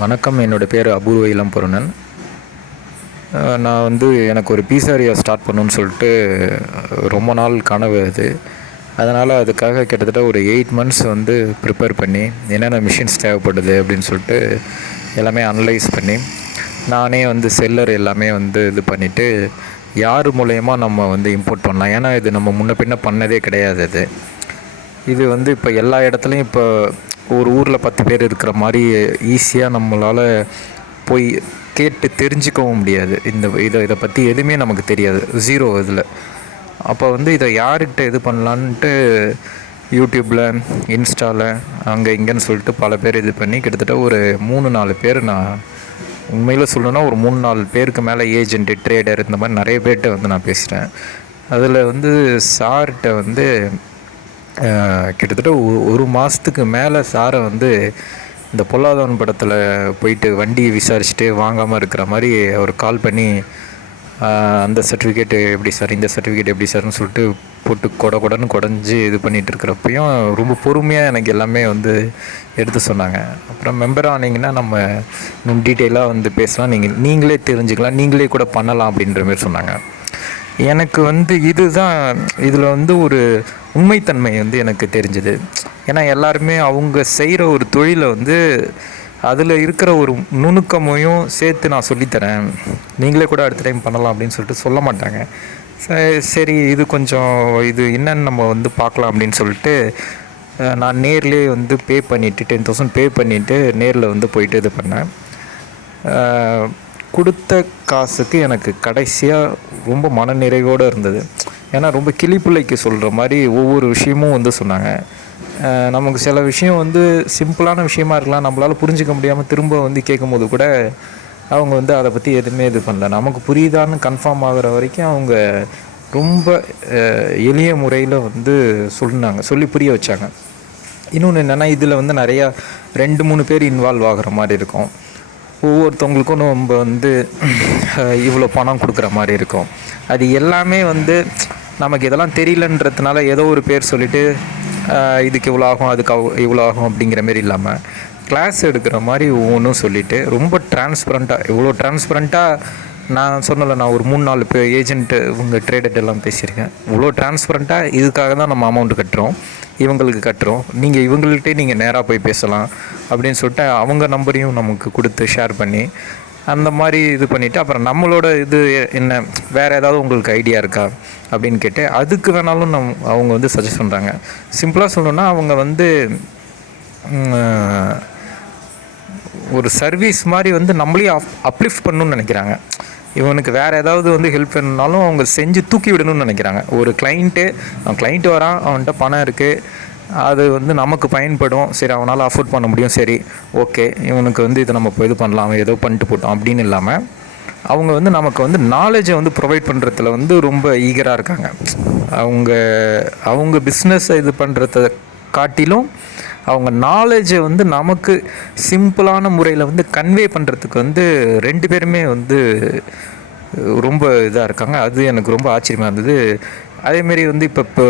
வணக்கம். என்னோடய பேர் அபூர்வ இளம்பொருணன். நான் எனக்கு ஒரு பீஸா ஏரியா ஸ்டார்ட் பண்ணணுன்னு சொல்லிட்டு ரொம்ப நாள் கனவு அது. அதனால் அதுக்காக கிட்டத்தட்ட ஒரு 8 மந்த்ஸ் ப்ரிப்பேர் பண்ணி என்னென்ன மிஷின்ஸ் தேவைப்படுது அப்படின்னு சொல்லிட்டு எல்லாமே அனலைஸ் பண்ணி நானே செல்லர் எல்லாமே இது பண்ணிவிட்டு யார் மூலயமா நம்ம இம்போர்ட் பண்ணலாம். ஏன்னா இது நம்ம முன்ன பின்ன பண்ணதே கிடையாது. இது இப்போ எல்லா இடத்துலையும் இப்போ ஒரு ஊரில் 10 பேர் இருக்கிற மாதிரி ஈஸியாக நம்மளால் போய் கேட்டு தெரிஞ்சிக்கவும் முடியாது. இதை பற்றி எதுவுமே நமக்கு தெரியாது, ஜீரோ இதில். அப்போ இதை யார்கிட்ட இது பண்ணலான்ட்டு யூடியூப்பில், இன்ஸ்டாவில், அங்கே இங்கேன்னு சொல்லிட்டு பல பேர் இது பண்ணி கிட்டத்தட்ட ஒரு 3-4 பேர், நான் உண்மையில் சொல்லணுன்னா ஒரு 3-4 பேருக்கு மேலே ஏஜென்ட்டு, ட்ரேடர், இந்த மாதிரி நிறைய பேர்கிட்ட நான் பேசுகிறேன். அதில் சார்கிட்ட கிட்டத்தட்ட ஒரு மாதத்துக்கு மேலே சாரை இந்த பொல்லாதவன் படத்தில் போயிட்டு வண்டியை விசாரிச்சுட்டு வாங்காமல் இருக்கிற மாதிரி அவர் கால் பண்ணி அந்த சர்டிஃபிகேட்டு எப்படி சார், இந்த சர்டிஃபிகேட் எப்படி சார்னு சொல்லிட்டு போட்டு கொடன்னு குடஞ்சி இது பண்ணிகிட்டு இருக்கிறப்பையும் ரொம்ப பொறுமையாக எனக்கு எல்லாமே எடுத்து சொன்னாங்க. அப்புறம் மெம்பர் ஆனீங்கன்னா நம்ம இன்னும் டீட்டெயிலாக பேசலாம், நீங்களே தெரிஞ்சுக்கலாம், நீங்களே கூட பண்ணலாம் அப்படின்ற மாதிரி சொன்னாங்க. எனக்கு இதுதான் இதில் ஒரு உண்மைத்தன்மை எனக்கு தெரிஞ்சுது. ஏன்னா எல்லாருமே அவங்க செய்கிற ஒரு தொழிலை அதில் இருக்கிற ஒரு நுணுக்கமையும் சேர்த்து நான் சொல்லித்தரேன், நீங்களே கூட அடுத்த டைம் பண்ணலாம் அப்படின்னு சொல்லிட்டு சொல்ல மாட்டாங்க. சரி, இது கொஞ்சம் இது என்னன்னு நம்ம பார்க்கலாம் அப்படின்னு சொல்லிட்டு நான் நேர்லேயே பே பண்ணிவிட்டு 10,000 பே பண்ணிவிட்டு நேரில் போயிட்டு இது பண்ணேன். கொடுத்த காசுக்கு எனக்கு கடைசியாக ரொம்ப மனநிறைவோடு இருந்தது. ஏன்னா ரொம்ப கிளிப்பிள்ளைக்கு சொல்கிற மாதிரி ஒவ்வொரு விஷயமும் சொன்னாங்க. நமக்கு சில விஷயம் சிம்பிளான விஷயமா இருக்கலாம், நம்மளால் புரிஞ்சிக்க முடியாமல் திரும்ப கேட்கும் போது கூட அவங்க அதை பற்றி எதுவுமே இது பண்ணல. நமக்கு புரியுதான்னு கன்ஃபார்ம் ஆகிற வரைக்கும் அவங்க ரொம்ப எளிய முறையில் சொன்னாங்க, சொல்லி புரிய வச்சாங்க. இன்னொன்று என்னென்னா, இதில் நிறையா 2-3 பேர் இன்வால்வ் ஆகிற மாதிரி இருக்கும். ஒவ்வொருத்தவங்களுக்கும் நம்ம இவ்வளோ பணம் கொடுக்குற மாதிரி இருக்கும். அது எல்லாமே நமக்கு இதெல்லாம் தெரியலன்றதுனால ஏதோ ஒரு பேர் சொல்லிவிட்டு இதுக்கு இவ்வளோ ஆகும், அதுக்கு இவ்வளோ ஆகும் அப்படிங்கிற மாரி இல்லாமல் கிளாஸ் எடுக்கிற மாதிரி ஒவ்வொன்றும் சொல்லிவிட்டு ரொம்ப டிரான்ஸ்பரண்ட்டாக, இவ்வளோ டிரான்ஸ்பரண்ட்டாக நான் சொன்னலை, நான் ஒரு 3-4 ஏஜென்ட்டு உங்கள் ட்ரேடர்ட் எல்லாம் பேசியிருக்கேன். இவ்வளோ டிரான்ஸ்பரண்ட்டாக இதுக்காக தான் நம்ம அமௌண்ட்டு கட்டுறோம், இவங்களுக்கு கட்டுறோம், நீங்கள் இவங்கள்ட்டே நீங்கள் நேராக போய் பேசலாம் அப்படின்னு சொல்லிட்டு அவங்க நம்பரையும் நமக்கு கொடுத்து ஷேர் பண்ணி அந்த மாதிரி இது பண்ணிவிட்டு, அப்புறம் நம்மளோட இது என்ன, வேறு ஏதாவது உங்களுக்கு ஐடியா இருக்கா அப்படின்னு கேட்டு அதுக்கு வேணாலும் அவங்க சஜஸ்ட் பண்ணுறாங்க. சிம்பிளாக சொல்லணுன்னா அவங்க ஒரு சர்வீஸ் மாதிரி நம்மளையும் அப்லிஃப்ட் பண்ணணும்னு நினைக்கிறாங்க. இவனுக்கு வேறு ஏதாவது ஹெல்ப் பண்ணாலும் அவங்க செஞ்சு தூக்கி விடணும்னு நினைக்கிறாங்க. ஒரு கிளைண்ட்டு வரான், அவன்கிட்ட பணம் இருக்குது, அது நமக்கு பயன்படும், சரி அவனால் அஃபோர்ட் பண்ண முடியும், சரி ஓகே இவனுக்கு இதை நம்ம இது பண்ணலாம், அவன் ஏதோ பண்ணிட்டு போட்டோம் அப்படின்னு இல்லாமல் அவங்க நமக்கு நாலேஜை ப்ரொவைட் பண்ணுறதுல ரொம்ப ஈகராக இருக்காங்க. அவங்க பிஸ்னஸை இது பண்ணுறத காட்டிலும் அவங்க நாலேஜை நமக்கு சிம்பிளான முறையில் கன்வே பண்ணுறதுக்கு 2 பேருமே ரொம்ப இதாக இருக்காங்க. அது எனக்கு ரொம்ப ஆச்சரியமாக இருந்தது. அதேமாரி இப்போ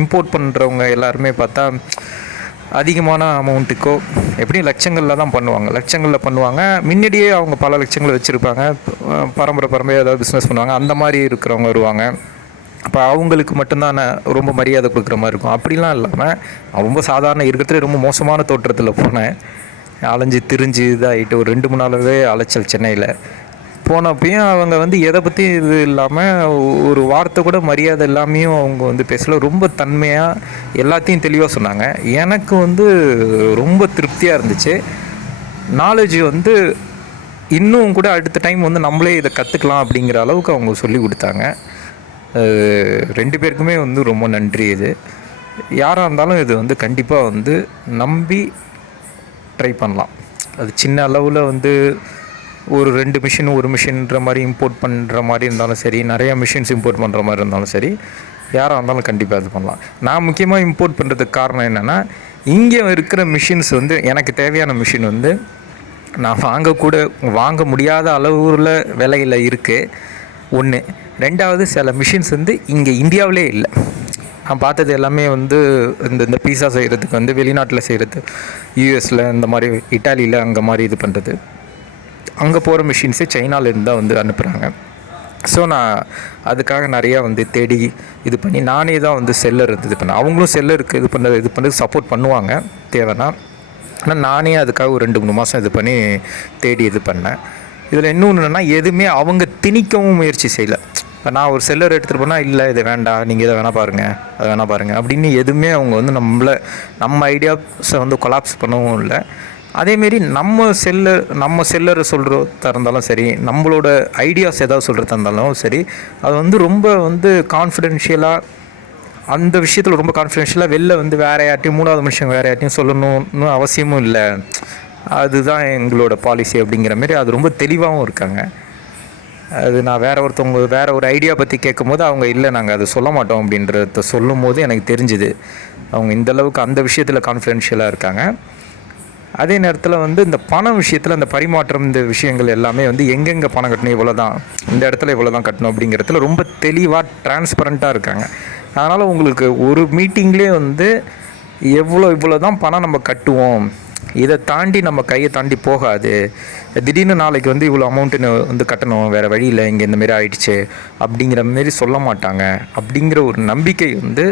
இம்போர்ட் பண்ணுறவங்க எல்லாருமே பார்த்தா அதிகமான அமௌண்ட்டுக்கோ எப்படியும் லட்சங்களில் தான் பண்ணுவாங்க. முன்னாடியே அவங்க பல லட்சங்களை வச்சுருப்பாங்க, பரம்பரையாக ஏதாவது பிஸ்னஸ் பண்ணுவாங்க, அந்த மாதிரி இருக்கிறவங்க வருவாங்க. அப்போ அவங்களுக்கு மட்டும்தான் ரொம்ப மரியாதை கொடுக்குற மாதிரி இருக்கும். அப்படிலாம் இல்லாமல் ரொம்ப சாதாரண இருக்கிறதுல ரொம்ப மோசமான தோற்றத்தில் போனேன். அலைஞ்சு திரிஞ்சு இதாகிட்டு ஒரு 2-3 நாளாகவே அலைச்சல் சென்னையில் போனப்பையும் அவங்க எதை பற்றி இது இல்லாமல் ஒரு வார்த்தை கூட மரியாதை இல்லாமையும் அவங்க பேசல, ரொம்ப தன்மையாக எல்லாத்தையும் தெளிவாக சொன்னாங்க. எனக்கு ரொம்ப திருப்தியாக இருந்துச்சு. நாலேஜ் இன்னும் கூட அடுத்த டைம் நம்மளே இதை கற்றுக்கலாம் அப்படிங்கிற அளவுக்கு அவங்க சொல்லி கொடுத்தாங்க. 2 பேருக்குமே ரொம்ப நன்றி. இது யாராக இருந்தாலும் இது கண்டிப்பாக நம்பி ட்ரை பண்ணலாம். அது சின்ன அளவில் ஒரு 2 மிஷின் 1 மிஷின்ற மாதிரி இம்போர்ட் பண்ணுற மாதிரி இருந்தாலும் சரி, நிறையா மிஷின்ஸ் இம்போர்ட் பண்ணுற மாதிரி இருந்தாலும் சரி, யாராக இருந்தாலும் கண்டிப்பாக இது பண்ணலாம். நான் முக்கியமாக இம்போர்ட் பண்ணுறதுக்கு காரணம் என்னென்னா, இங்கே இருக்கிற மிஷின்ஸ் எனக்கு தேவையான மிஷின் நான் வாங்க முடியாத அளவில் விலையில் இருக்குது. 1. 2வது, சில மிஷின்ஸ் இங்கே இந்தியாவிலே இல்லை. நான் பார்த்தது எல்லாமே வந்து இந்த பீஸா செய்கிறதுக்கு வந்து வெளிநாட்டில் செய்கிறது, யூஎஸில் இந்த மாதிரி இட்டாலியில் அங்கே மாதிரி இது பண்ணுறது, அங்கே போகிற மிஷின்ஸே சைனாலேருந்து தான் வந்து அனுப்புகிறாங்க. ஸோ நான் அதுக்காக நிறையா வந்து தேடி இது பண்ணி நானே தான் வந்து செல்லர் இது பண்ணேன். அவங்களும் செல்லருக்கு இது பண்ணுறது சப்போர்ட் பண்ணுவாங்க தேவைன்னா. ஆனால் நானே அதுக்காக ஒரு 2-3 மாதம் இது பண்ணி தேடி இது பண்ணேன். இதில் இன்னொன்று என்னென்னா, எதுவுமே அவங்க திணிக்கவும் முயற்சி செய்யலை. இப்போ நான் ஒரு செல்லர் எடுத்துகிட்டு போனால், இல்லை இது வேண்டாம், நீங்கள் இதை வேணால் பாருங்கள், அதை வேணால் பாருங்கள் அப்படின்னு எதுவுமே அவங்க வந்து நம்ம ஐடியாஸை வந்து கொலாப்ஸ் பண்ணவும் இல்லை. அதேமாரி நம்ம செல்லரை சொல்கிறதா இருந்தாலும் சரி, நம்மளோட ஐடியாஸ் ஏதாவது சொல்கிறதா இருந்தாலும் சரி, அது வந்து ரொம்ப வந்து கான்ஃபிடென்ஷியலாக, அந்த விஷயத்தில் ரொம்ப கான்ஃபிடென்ஷியலாக வெளில வந்து வேறு யார்ட்டையும் 3வது மனுஷன் வேறு யார்ட்டையும் சொல்லணும்னு அவசியமும் இல்லை. அதுதான் எங்களோட பாலிசி அப்படிங்கிற மாரி அது ரொம்ப தெளிவாகவும் இருக்காங்க. அது நான் வேறு ஒரு ஐடியா பற்றி கேட்கும்போது அவங்க இல்லை, நாங்கள் அதை சொல்ல மாட்டோம் அப்படின்றத சொல்லும் போது எனக்கு தெரிஞ்சுது அவங்க இந்தளவுக்கு அந்த விஷயத்தில் கான்ஃபிடென்ஷியலாக இருக்காங்க. அதே நேரத்தில் வந்து இந்த பணம் விஷயத்தில் அந்த பரிமாற்றம், இந்த விஷயங்கள் எல்லாமே வந்து எங்கெங்கே பணம் கட்டணும், இவ்வளோ தான், இந்த இடத்துல இவ்வளோ தான் கட்டணும் அப்படிங்கிறதுல ரொம்ப தெளிவாக ட்ரான்ஸ்பரண்ட்டாக இருக்காங்க. அதனால் உங்களுக்கு ஒரு மீட்டிங்லேயே வந்து இவ்வளோ தான் பணம் நம்ம கட்டுவோம், இதை தாண்டி நம்ம கையை தாண்டி போகாது, திடீர்னு நாளைக்கு வந்து இவ்வளோ அமௌண்ட்டு வந்து கட்டணும், வேறு வழியில் இங்கே இந்தமாரி ஆகிடுச்சு அப்படிங்கிற மாரி சொல்ல மாட்டாங்க. அப்படிங்கிற ஒரு நம்பிக்கை வந்து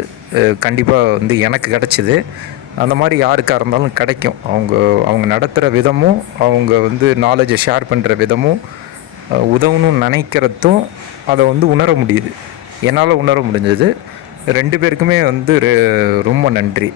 கண்டிப்பாக வந்து எனக்கு கிடச்சிது. அந்த மாதிரி யாருக்காக இருந்தாலும் கிடைக்கும். அவங்க நடத்துகிற விதமும், அவங்க வந்து நாலேஜை ஷேர் பண்ணுற விதமும், உதவணும்னு நினைக்கிறதும் அதை வந்து உணர முடியுது. என்னால் உணர முடிஞ்சது. 2 பேருக்குமே வந்து ரொம்ப நன்றி.